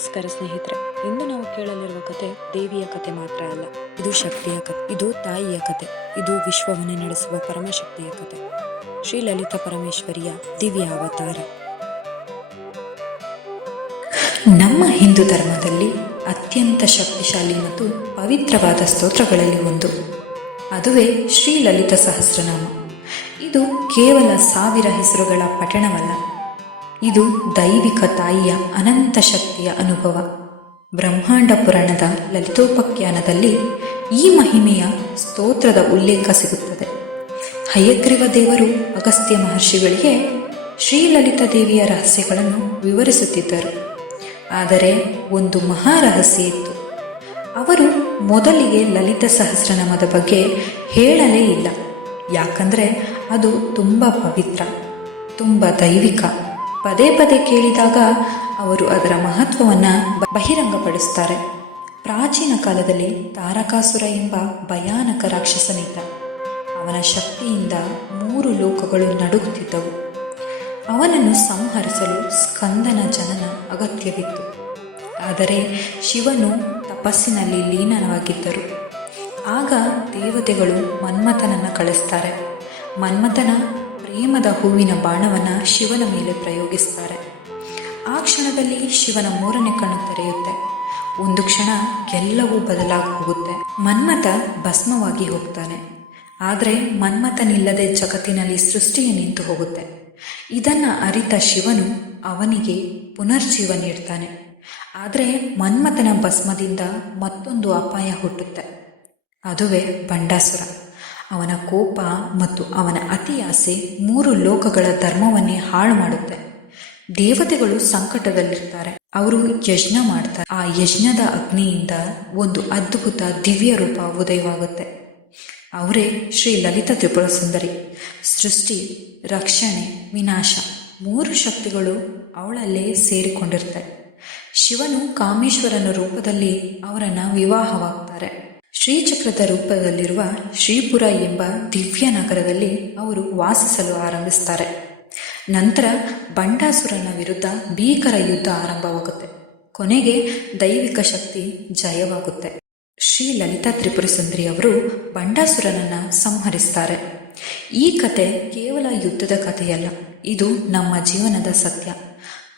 ನಮಸ್ಕಾರ ಸ್ನೇಹಿತರೆ, ಇಂದು ನಾವು ಕೇಳಲಿರುವ ಕತೆ ದೇವಿಯ ಕತೆ ಮಾತ್ರ ಅಲ್ಲ, ಇದು ಶಕ್ತಿಯ ಕತೆ, ಇದು ತಾಯಿಯ ಕತೆ, ಇದು ವಿಶ್ವವನ್ನೇ ನಡೆಸುವ ಪರಮಶಕ್ತಿಯ ಕತೆ. ಶ್ರೀ ಲಲಿತಾ ಪರಮೇಶ್ವರಿಯ ದಿವ್ಯ ಅವತಾರ. ನಮ್ಮ ಹಿಂದೂ ಧರ್ಮದಲ್ಲಿ ಅತ್ಯಂತ ಶಕ್ತಿಶಾಲಿ ಮತ್ತು ಪವಿತ್ರವಾದ ಸ್ತೋತ್ರಗಳಲ್ಲಿ ಒಂದು, ಅದುವೇ ಶ್ರೀ ಲಲಿತಾ ಸಹಸ್ರನಾಮ. ಇದು ಕೇವಲ 1000 ಹೆಸರುಗಳ ಪಠಣವಲ್ಲ, ಇದು ದೈವಿಕ ತಾಯಿಯ ಅನಂತ ಶಕ್ತಿಯ ಅನುಭವ. ಬ್ರಹ್ಮಾಂಡ ಪುರಾಣದ ಲಲಿತೋಪಾಖ್ಯಾನದಲ್ಲಿ ಈ ಮಹಿಮೆಯ ಸ್ತೋತ್ರದ ಉಲ್ಲೇಖ ಸಿಗುತ್ತದೆ. ಹಯಗ್ರೀವ ದೇವರು ಅಗಸ್ತ್ಯ ಮಹರ್ಷಿಗಳಿಗೆ ಶ್ರೀಲಲಿತಾ ದೇವಿಯ ರಹಸ್ಯಗಳನ್ನು ವಿವರಿಸುತ್ತಿದ್ದರು. ಆದರೆ ಒಂದು ಮಹಾರಹಸ್ಯ ಇತ್ತು. ಅವರು ಮೊದಲಿಗೆ ಲಲಿತಾ ಸಹಸ್ರನಾಮದ ಬಗ್ಗೆ ಹೇಳಲೇ ಇಲ್ಲ. ಯಾಕಂದರೆ ಅದು ತುಂಬ ಪವಿತ್ರ, ತುಂಬ ದೈವಿಕ. ಪದೇ ಪದೇ ಕೇಳಿದಾಗ ಅವರು ಅದರ ಮಹತ್ವವನ್ನು ಬಹಿರಂಗಪಡಿಸುತ್ತಾರೆ. ಪ್ರಾಚೀನ ಕಾಲದಲ್ಲಿ ತಾರಕಾಸುರ ಎಂಬ ಭಯಾನಕ ರಾಕ್ಷಸನಿದ್ದ. ಅವನ ಶಕ್ತಿಯಿಂದ 3 ಲೋಕಗಳು ನಡುಗುತ್ತಿದ್ದವು. ಅವನನ್ನು ಸಂಹರಿಸಲು ಸ್ಕಂದನ ಜನನ ಅಗತ್ಯವಿತ್ತು. ಆದರೆ ಶಿವನು ತಪಸ್ಸಿನಲ್ಲಿ ಲೀನವಾಗಿದ್ದರು. ಆಗ ದೇವತೆಗಳು ಮನ್ಮಥನನ್ನು ಕಳಿಸ್ತಾರೆ. ಮನ್ಮಥನ ಪ್ರೇಮದ ಹೂವಿನ ಬಾಣವನ್ನು ಶಿವನ ಮೇಲೆ ಪ್ರಯೋಗಿಸ್ತಾರೆ. ಆ ಕ್ಷಣದಲ್ಲಿ ಶಿವನ 3ನೇ ಕಣ್ಣು ತೆರೆಯುತ್ತೆ. ಒಂದು ಕ್ಷಣ ಎಲ್ಲವೂ ಬದಲಾಗಿ ಹೋಗುತ್ತೆ. ಮನ್ಮಥ ಭಸ್ಮವಾಗಿ ಹೋಗ್ತಾನೆ. ಆದರೆ ಮನ್ಮಥನಿಲ್ಲದೆ ಜಗತ್ತಿನಲ್ಲಿ ಸೃಷ್ಟಿಯೇ ನಿಂತು ಹೋಗುತ್ತೆ. ಇದನ್ನು ಅರಿತ ಶಿವನು ಅವನಿಗೆ ಪುನರ್ಜೀವ ನೀಡ್ತಾನೆ. ಆದರೆ ಮನ್ಮಥನ ಭಸ್ಮದಿಂದ ಮತ್ತೊಂದು ಅಪಾಯ ಹುಟ್ಟುತ್ತೆ. ಅದುವೇ ಬಂಡಾಸುರ. ಅವನ ಕೋಪ ಮತ್ತು ಅವನ ಅತಿ ಆಸೆ 3 ಲೋಕಗಳ ಧರ್ಮವನ್ನೇ ಹಾಳು ಮಾಡುತ್ತೆ. ದೇವತೆಗಳು ಸಂಕಟದಲ್ಲಿರ್ತಾರೆ. ಅವರು ಯಜ್ಞ ಮಾಡ್ತಾರೆ. ಆ ಯಜ್ಞದ ಅಗ್ನಿಯಿಂದ ಒಂದು ಅದ್ಭುತ ದಿವ್ಯ ರೂಪ ಉದಯವಾಗುತ್ತೆ. ಅವರೇ ಶ್ರೀ ಲಲಿತಾ ತ್ರಿಪುರ ಸುಂದರಿ. ಸೃಷ್ಟಿ, ರಕ್ಷಣೆ, ವಿನಾಶ 3 ಶಕ್ತಿಗಳು ಅವಳಲ್ಲೇ ಸೇರಿಕೊಂಡಿರ್ತಾರೆ. ಶಿವನು ಕಾಮೇಶ್ವರನ ರೂಪದಲ್ಲಿ ಅವರನ್ನು ವಿವಾಹವಾಗ್ತಾರೆ. ಶ್ರೀಚಕ್ರದ ರೂಪದಲ್ಲಿರುವ ಶ್ರೀಪುರ ಎಂಬ ದಿವ್ಯ ನಗರದಲ್ಲಿ ಅವರು ವಾಸಿಸಲು ಆರಂಭಿಸ್ತಾರೆ. ನಂತರ ಬಂಡಾಸುರನ ವಿರುದ್ಧ ಭೀಕರ ಯುದ್ಧ ಆರಂಭವಾಗುತ್ತೆ. ಕೊನೆಗೆ ದೈವಿಕ ಶಕ್ತಿ ಜಯವಾಗುತ್ತೆ. ಶ್ರೀ ಲಲಿತಾ ತ್ರಿಪುರ ಸುಂದರಿ ಅವರು ಬಂಡಾಸುರನನ್ನು ಸಂಹರಿಸ್ತಾರೆ. ಈ ಕತೆ ಕೇವಲ ಯುದ್ಧದ ಕಥೆಯಲ್ಲ, ಇದು ನಮ್ಮ ಜೀವನದ ಸತ್ಯ.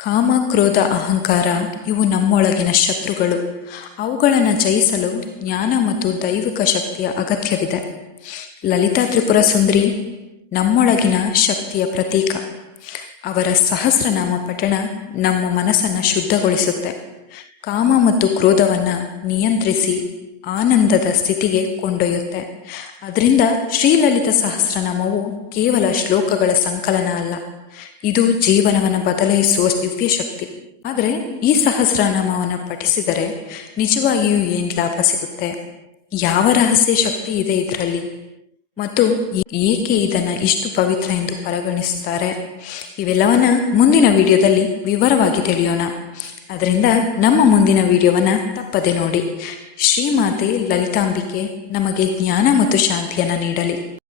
ಕಾಮ, ಕ್ರೋಧ, ಅಹಂಕಾರ ಇವು ನಮ್ಮೊಳಗಿನ ಶತ್ರುಗಳು. ಅವುಗಳನ್ನು ಜಯಿಸಲು ಜ್ಞಾನ ಮತ್ತು ದೈವಿಕ ಶಕ್ತಿಯ ಅಗತ್ಯವಿದೆ. ಲಲಿತಾ ತ್ರಿಪುರ ಸುಂದರಿ ನಮ್ಮೊಳಗಿನ ಶಕ್ತಿಯ ಪ್ರತೀಕ. ಅವರ ಸಹಸ್ರನಾಮ ಪಠಣ ನಮ್ಮ ಮನಸ್ಸನ್ನು ಶುದ್ಧಗೊಳಿಸುತ್ತೆ. ಕಾಮ ಮತ್ತು ಕ್ರೋಧವನ್ನು ನಿಯಂತ್ರಿಸಿ ಆನಂದದ ಸ್ಥಿತಿಗೆ ಕೊಂಡೊಯ್ಯುತ್ತೆ. ಅದರಿಂದ ಶ್ರೀಲಲಿತಾ ಸಹಸ್ರನಾಮವು ಕೇವಲ ಶ್ಲೋಕಗಳ ಸಂಕಲನ ಅಲ್ಲ, ಇದು ಜೀವನವನ್ನು ಬದಲಾಯಿಸುವ ದಿವ್ಯ ಶಕ್ತಿ. ಆದರೆ ಈ ಸಹಸ್ರನಾಮವನ್ನು ಪಠಿಸಿದರೆ ನಿಜವಾಗಿಯೂ ಏನು ಲಾಭ ಸಿಗುತ್ತೆ? ಯಾವ ರಹಸ್ಯ ಶಕ್ತಿ ಇದೆ ಇದರಲ್ಲಿ? ಮತ್ತು ಏಕೆ ಇದನ್ನು ಇಷ್ಟು ಪವಿತ್ರ ಎಂದು ಪರಿಗಣಿಸುತ್ತಾರೆ? ಇವೆಲ್ಲವನ್ನ ಮುಂದಿನ ವಿಡಿಯೋದಲ್ಲಿ ವಿವರವಾಗಿ ತಿಳಿಯೋಣ. ಅದರಿಂದ ನಮ್ಮ ಮುಂದಿನ ವಿಡಿಯೋವನ್ನು ತಪ್ಪದೆ ನೋಡಿ. ಶ್ರೀಮಾತೆ ಲಲಿತಾಂಬಿಕೆ ನಮಗೆ ಜ್ಞಾನ ಮತ್ತು ಶಾಂತಿಯನ್ನು ನೀಡಲಿ.